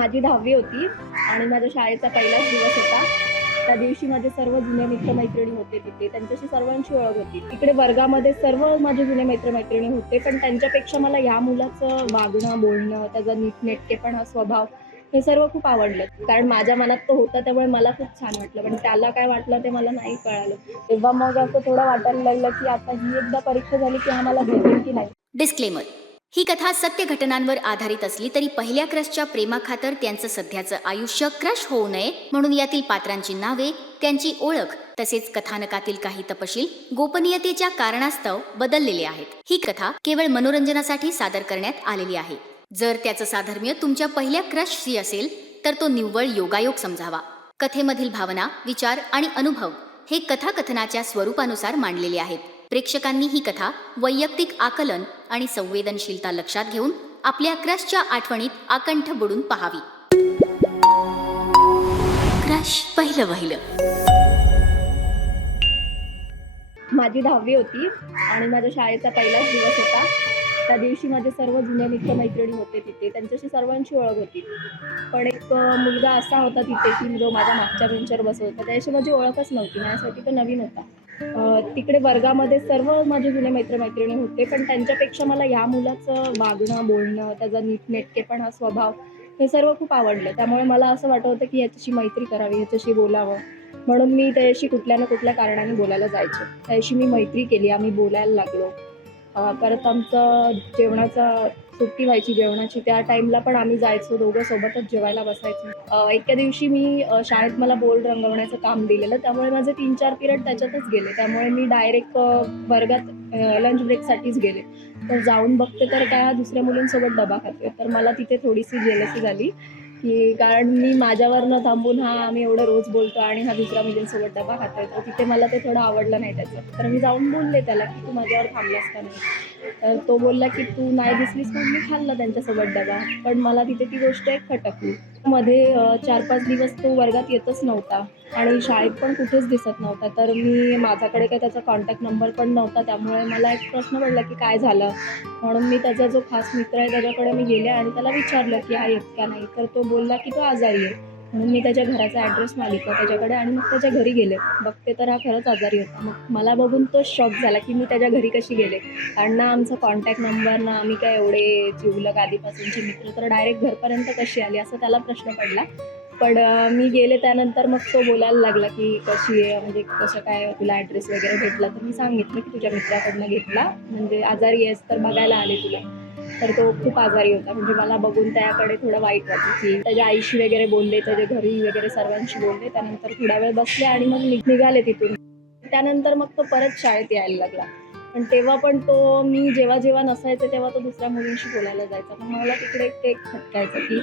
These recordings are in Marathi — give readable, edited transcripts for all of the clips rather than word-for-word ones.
माझी 10वी होती आणि माझ्या शाळेचा पहिलाच दिवस होता. त्या दिवशी माझे सर्व जुने मित्र-मैत्रिणी होते तिथे. त्यांच्याशी सर्वांची ओळख होती. तिकडे वर्गामध्ये सर्व माझे जुने मित्र-मैत्रिणी होते, पण त्यांच्यापेक्षा मला ह्या मुलाचं वागणं, बोलणं, त्याचा नीटनेटकेपणा, स्वभाव हे सर्व खूप आवडलं. कारण माझ्या मनात तो होता त्यामुळे मला खूप छान वाटलं. पण त्याला काय वाटलं ते मला नाही कळालं. तेव्हा मग असं थोडं वाटायला लागलं, की आता ही एकदा परीक्षा झाली की हा मला भेटेल की नाही. डिस्क्लेमर. ही कथा सत्य घटनांवर आधारित असली तरी पहिल्या क्रशच्या प्रेमाखातर त्यांचं सध्याचं आयुष्य क्रश होऊ नये म्हणून यातील पात्रांची नावे, त्यांची ओळख तसेच कथानकातील काही तपशील गोपनीयतेच्या कारणास्तव बदललेले आहेत. ही कथा केवळ मनोरंजनासाठी सादर करण्यात आलेली आहे. जर त्याचं साधर्म्य तुमच्या पहिल्या क्रशशी असेल तर तो निव्वळ योगायोग समजावा. कथेमधील भावना, विचार आणि अनुभव हे कथाकथनाच्या स्वरूपानुसार मांडलेले आहेत. प्रेक्षकांनी ही कथा वैयक्तिक आकलन आणि संवेदनशीलता लक्षात घेऊन आपल्या क्रशच्या आठवणीत आकंठ बुडून पहावी. क्रश पहिलं. माझी 10वी होती आणि माझ्या शाळेचा पहिलाच दिवस होता. त्या दिवशी माझे सर्व जुने मित्र-मैत्रिणी होते तिथे. त्यांच्याशी सर्वांची ओळख होती. पण एक मुलगा असा होता तिथे, की जो माझ्या मागच्या बेंचवर बसत होता. त्याच्याशी माझी ओळखच नव्हती. माझ्यासाठी तो नवीन होता. तिकडे वर्गामध्ये सर्व माझे जुने मित्र-मैत्रिणी होते, पण त्यांच्यापेक्षा मला ह्या मुलाचं वागणं, बोलणं, त्याचा नीटनेटकेपणा, स्वभाव हे सर्व खूप आवडलं. त्यामुळे मला असं वाटत होतं, की ह्याच्याशी मैत्री करावी, ह्याच्याशी बोलावं. म्हणून मी त्याच्याशी कुठल्या ना कुठल्या कारणाने बोलायला जायचे. त्याच्याशी मी मैत्री केली. आम्ही बोलायला लागलो. परत आमचं जेवणाचा सुट्टी व्हायची जेवणाची. त्या टाईमला पण आम्ही जायचो. दोघं सोबतच जेवायला बसायचो. एके दिवशी मी शाळेत मला बोर्ड रंगवण्याचं काम दिलेलं. त्यामुळे माझे 3-4 पिरियड त्याच्यातच गेले. त्यामुळे मी डायरेक्ट वर्गात लंच ब्रेकसाठीच गेले. तर जाऊन बघते तर त्या दुसऱ्या मुलींसोबत डबा खाते. तर मला तिथे थोडीशी जेलसी झाली, की कारण मी माझ्यावर न थांबून आम्ही एवढं रोज बोलतो आणि हा दुसऱ्या मुलींसोबत डबा खातोय. तर तिथे मला ते थोडं आवडलं नाही त्याचं. तर मी जाऊन बोलले त्याला, की तू माझ्यावर थांबलास का नाही? तर तो बोलला, की तू नाही दिसलीस म्हणून मी खाल्ला त्यांच्यासोबत डबा. पण मला तिथे ती गोष्ट एक खटकली. मध्ये 4-5 दिवस तो वर्गात येतच नव्हता आणि शाळेत पण कुठेच दिसत नव्हता. तर माझ्याकडे काही त्याचा कॉन्टॅक्ट नंबर पण नव्हता. त्यामुळे मला एक प्रश्न पडला, की काय झालं? म्हणून मी त्याचा जो खास मित्र आहे त्याच्याकडे मी गेले आणि त्याला विचारलं, की हा येत का नाही? तर तो बोलला, की तो आजारी आहे. म्हणून मी त्याच्या घराचा ॲड्रेस मागितला त्याच्याकडे आणि मग त्याच्या घरी गेले. बघते तर हा खरंच आजारी होता. मग मला बघून तो शॉक झाला, की मी त्याच्या घरी कशी गेले? कारण ना आमचा कॉन्टॅक्ट नंबर ना आम्ही काय एवढे जिवलग आधीपासूनचे मित्र, तर डायरेक्ट घरपर्यंत कशी आली असं त्याला प्रश्न पडला. पण मी गेले त्यानंतर मग तो बोलायला लागला, की कशी आहे म्हणजे कसं काय तुला ॲड्रेस वगैरे भेटला? तर मी सांगितलं, की तुझ्या मित्राकडनं घेतला. म्हणजे आजारी आहेस तर बघायला आले तुला. तर तो खूप आजारी होता. म्हणजे मला बघून त्याकडे थोडं वाईट वाटलं, की त्याच्या आईशी वगैरे बोलले, त्याच्या घरी वगैरे सर्वांशी बोलले. त्यानंतर थोडा वेळ बसले आणि मग निघाले तिथून. त्यानंतर मग तो परत शाळेत यायला लागला. पण तेव्हा पण तो मी जेव्हा नसायचे तेव्हा तो दुसऱ्या मुलींशी बोलायला जायचा. पण मला तिकडे ते खटकायचं, की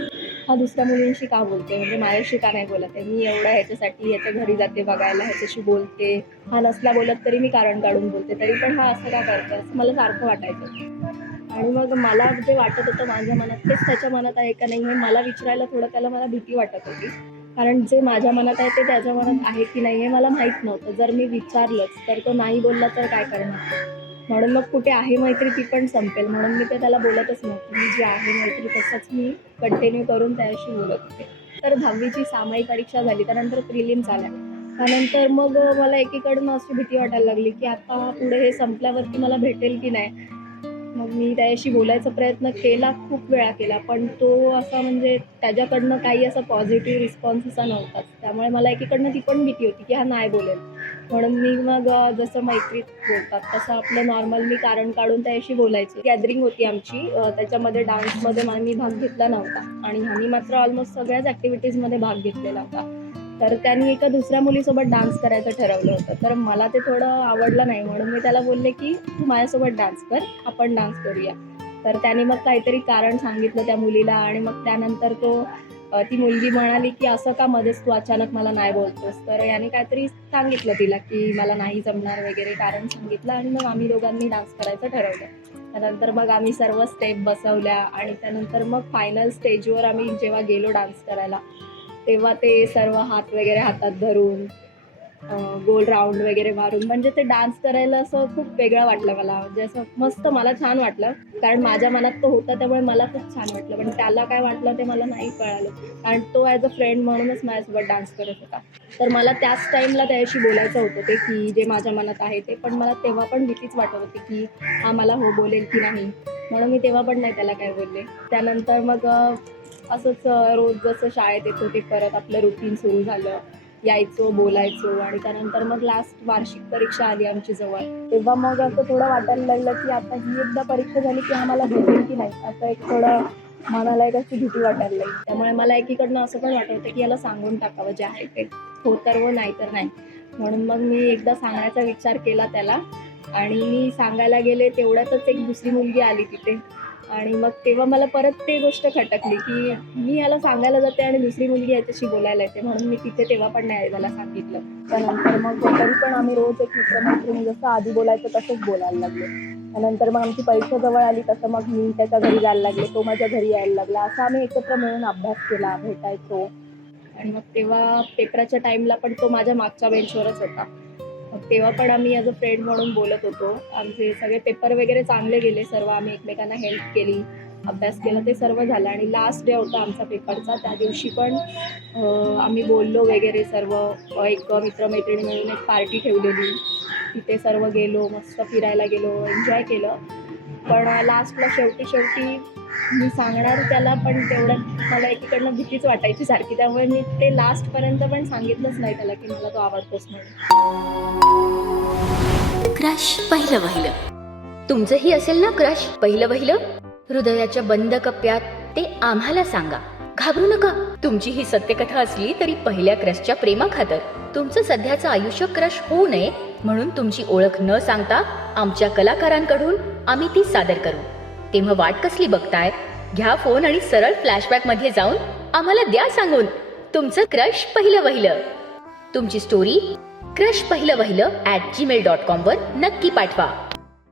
हा दुसऱ्या मुलींशी का बोलतोय? म्हणजे माझ्याशी का नाही बोलत आहे? मी एवढं ह्याच्यासाठी ह्याच्या घरी जाते बघायला, ह्याच्याशी बोलते. हा नसला बोलत तरी मी कारण काढून बोलते. तरी पण हा असं का करतोय? असं मला सारखं वाटायचं. आणि मग मला जे वाटत होतं माझ्या मनात तेच त्याच्या मनात आहे का नाही हे मला विचारायला थोडं त्याला मला भीती वाटत होती. कारण जे माझ्या मनात आहे ते त्याच्या मनात आहे की नाही हे मला माहीत नव्हतं. जर मी विचारलंच तर तो नाही बोलला तर काय करणार? म्हणून मग कुठे आहे मैत्री ती पण संपेल म्हणून मी ते त्याला बोलतच नव्हते. मी जी आहे मैत्री तसंच मी कंटिन्यू करून त्याच्याशी बोलत होते. तर 10वीची सामायिक परीक्षा झाली. त्यानंतर प्रिलिम्स आल्या. त्यानंतर मग मला एकीकडून अशी भीती वाटायला लागली, की आता पुढे हे संपल्यावरती मला भेटेल की नाही? मग मी त्याच्याशी बोलायचा प्रयत्न केला, खूप वेळा केला. पण तो असा म्हणजे त्याच्याकडनं काही असा पॉझिटिव्ह रिस्पॉन्स असा नव्हताच. त्यामुळे मला एकीकडनं ती पण भीती होती, की हा नाही बोलेल. म्हणून मी मग जसं मैत्रीत बोलतात तसं आपलं नॉर्मल मी कारण काढून त्याच्याशी बोलायचे. गॅदरिंग होती आमची. त्याच्यामध्ये डान्समध्ये मी भाग घेतला नव्हता आणि ह्यानी मात्र ऑलमोस्ट सगळ्याच ॲक्टिव्हिटीजमध्ये भाग घेतलेला होता. तर त्यांनी एका दुसऱ्या मुलीसोबत डान्स करायचं ठरवलं होतं. तर मला ते थोडं आवडलं नाही म्हणून मी त्याला बोलले, की तू माझ्यासोबत डान्स कर, आपण डान्स करूया. तर त्याने मग काहीतरी कारण सांगितलं त्या मुलीला आणि मग त्यानंतर ती मुलगी म्हणाली, की असं का मध्येच तू अचानक मला नाही बोलतोस? तर याने काहीतरी सांगितलं तिला, की मला नाही जमणार वगैरे कारण सांगितलं आणि मग आम्ही दोघांनी डान्स करायचं ठरवलं. त्यानंतर मग आम्ही सर्व स्टेप बसवल्या आणि त्यानंतर मग फायनल स्टेजवर आम्ही जेव्हा गेलो डान्स करायला, तेव्हा ते सर्व हात वगैरे हातात धरून गोल राऊंड वगैरे मारून. म्हणजे ते डान्स करायला असं खूप वेगळं वाटलं मला. म्हणजे असं मस्त मला छान वाटलं, कारण माझ्या मनात तो होता त्यामुळे मला खूप छान वाटलं. पण त्याला काय वाटलं ते मला नाही कळालं, कारण तो ॲज अ फ्रेंड म्हणूनच माझ्यासोबत डान्स करत होता. तर मला त्याच टाईमला त्याच्याशी बोलायचं होतं ते, की जे माझ्या मनात आहे ते. पण मला तेव्हा पण भीतीच वाटत होती, की हा मला हो बोलेल की नाही, म्हणून मी तेव्हा पण नाही त्याला काय बोलले. त्यानंतर मग असंच रोज जसं शाळेत येतो ते परत आपलं रुटीन सुरू झालं. यायचो, बोलायचो आणि त्यानंतर मग लास्ट वार्षिक परीक्षा आली आमची जवळ. तेव्हा मग असं थोडं वाटायला लागलं, की आता ही एकदा परीक्षा झाली की आम्हाला भेटेल की नाही, असं एक थोडं मनाला एक अशी भीती वाटायला लागली. त्यामुळे मला एकीकडनं असं पण वाटत होतं, की याला सांगून टाकावं जे आहे ते. हो तर हो, नाही तर नाही. म्हणून मग मी एकदा सांगायचा विचार केला त्याला आणि मी सांगायला गेले तेवढ्यातच एक दुसरी मुलगी आली तिथे. आणि मग तेव्हा मला परत ती गोष्ट खटकली, की मी ह्याला सांगायला जाते आणि दुसरी मुलगी याच्याशी बोलायला येते. म्हणून मी तिथे तेव्हा पण नाही त्याला सांगितलं. त्यानंतर मग तरी पण आम्ही रोज एक मित्र-मैत्रिणी जसं आधी बोलायचं तसंच बोलायला लागलो. त्यानंतर मग आमची परीक्षा जवळ आली तसं मग मी त्याच्या घरी जायला लागले, तो माझ्या घरी यायला लागला. असं आम्ही एकत्र मिळून अभ्यास केला, भेटायचो. आणि मग तेव्हा पेपराच्या टाईमला पण तो माझ्या मागच्या बेंचवरच होता. मग तेव्हा पण आम्ही ॲज अ फ्रेंड म्हणून बोलत होतो. आमचे सगळे पेपर वगैरे चांगले गेले. सर्व आम्ही एकमेकांना हेल्प केली, अभ्यास केला, ते सर्व झालं. आणि लास्ट डे होता आमचा पेपरचा. त्या दिवशी पण आम्ही बोललो वगैरे सर्व. एक मित्र-मैत्रिणी मिळून एक पार्टी ठेवलेली. तिथे सर्व गेलो, मस्त फिरायला गेलो, एन्जॉय केलं. पण लास्टला शेवटी मी सांगणार त्याला, पण तेवढ्यात मला एकीकडनं भीतीच वाटायची सारखी. त्यामुळे मी ते लास्टपर्यंत पण सांगितलंच नाही त्याला, की मला तो आवडतोच म्हणून. क्रश पहिलं वहिलं. तुमचंही असेल ना क्रश पहिलं वहिलं? हृदयाच्या बंद कप्प्यात ते आम्हाला सांगा. घाबरू नका. तुमची ही सत्यकथा असली तरी पहिल्या क्रशच्या प्रेमाखातर तुमचं सध्याचं आयुष्य क्रश होऊ नये म्हणून तुमची ओळख न सांगता आमच्या कलाकारांकडून आम्ही ती सादर करू. तेव्हा वाट कसली बघताय? घ्या फोन आणि सरळ फ्लॅशबॅक मध्ये जाऊन आम्हाला द्या सांगून तुमचं क्रश पहिलं वहिलं. तुमची स्टोरी क्रश पहिलं वहिलं @gmail.com वर नक्की पाठवा.